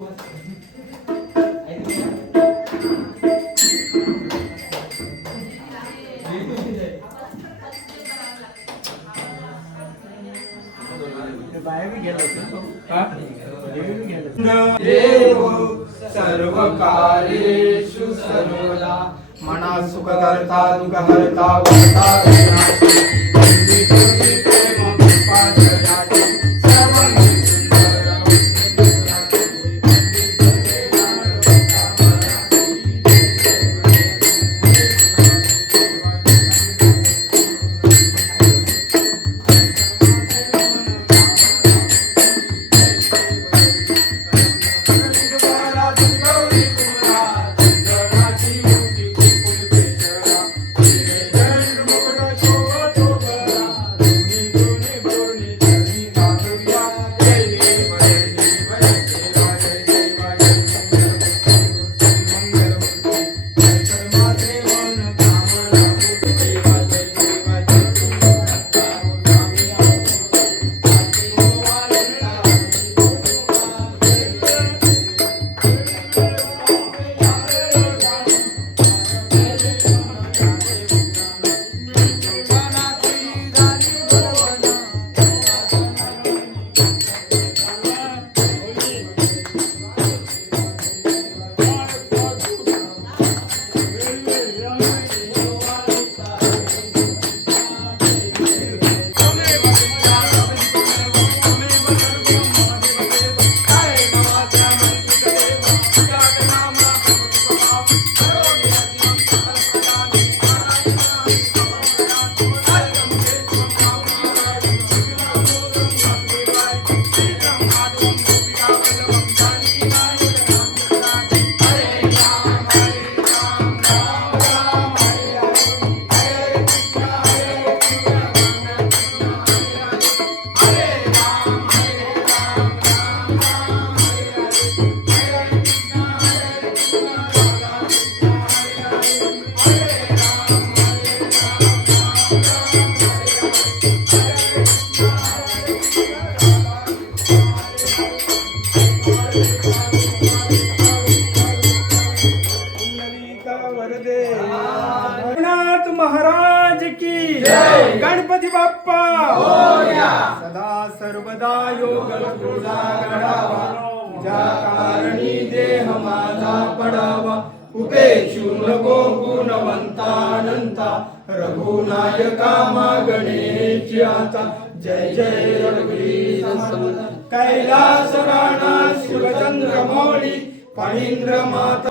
मना सर्वकार्येषु सर्वदा मनः सुखकर्ता दुःखहर्ता वर्ता रघुनाथ महाराज की गणपती बाप्पा। सदा सर्वदा योग तुझा घडावा ज्या कारणी देह माझा पडावा। उपेक्षू नको गुणवंतानंता। रघुनायका मागणेची आता। जय जय रघुवीर. कैलास राणा शिवचंद्र मौली। फणींद्र माता।